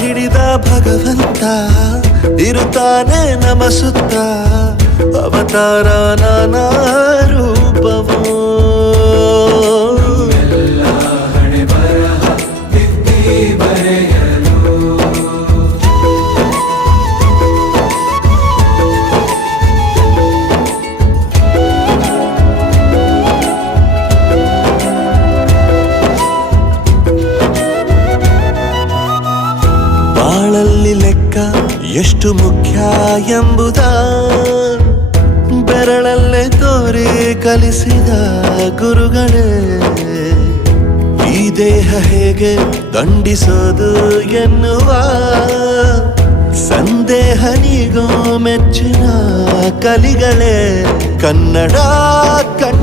ಹಿಡಿದ ಭಗವಂತ ಇರುತ್ತಾನೆ ನಮ ಸುತ್ತ ಅವತಾರ ನಾನಾ ರೂಪವೋ ಬಾಳಲ್ಲಿ ಲೆಕ್ಕ ಎಷ್ಟು ಮುಖ್ಯ ಎಂಬುದ ಬೆರಳಲ್ಲೇ ತೋರಿ ಕಲಿಸಿದ ಗುರುಗಳೇ ಈ ದೇಹ ಹೇಗೆ ದಂಡಿಸೋದು ಎನ್ನುವ ಸಂದೇಹ ನೀಗೋ ಮೆಚ್ಚಿನ ಕಲಿಗಳೇ ಕನ್ನಡ